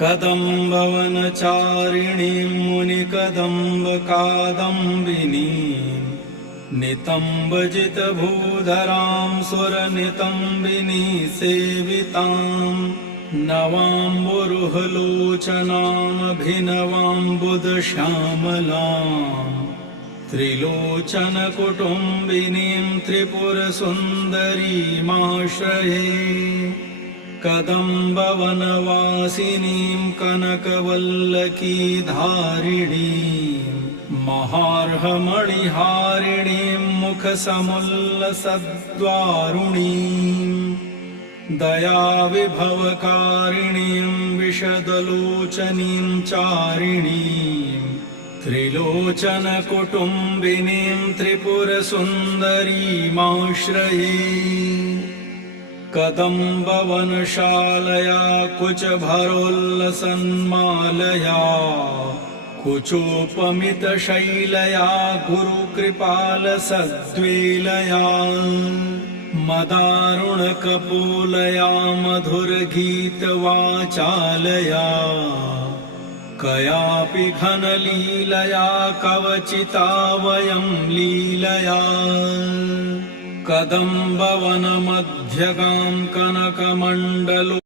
कदम्बवनचारिणीं मुनिकदम्बकादम्बिनीं नितम्बजितभूधरां सुरनितम्बिनी सेवितां नवाम्बुरुहलोचनामभिनवाम्बुदश्यामलां त्रिलोचनकुटुम्बिनीं त्रिपुरसुन्दरीमाश्रये कदम्बवनवासिनीं कनकवल्लकीधारिणीं महार्हमणिहारिणीं मुखसमुल्लसद्वारुणीं दयाविभवकारिणीं विशदलोचनीं चारिणीं त्रिलोचनकुटुम्बिनीं त्रिपुरसुन्दरीमाश्रये कदम्बवनशालया कुचभरोल्लसन्मालया कुचोपमितशैलया गुरुकृपालसद्वेलया मदारुणकपोलया मधुरगीतवाचालया कयापि घनलीलया कवचिता वयं लीलया कदम्बवनमध्यगां कनकमण्डलोपहारां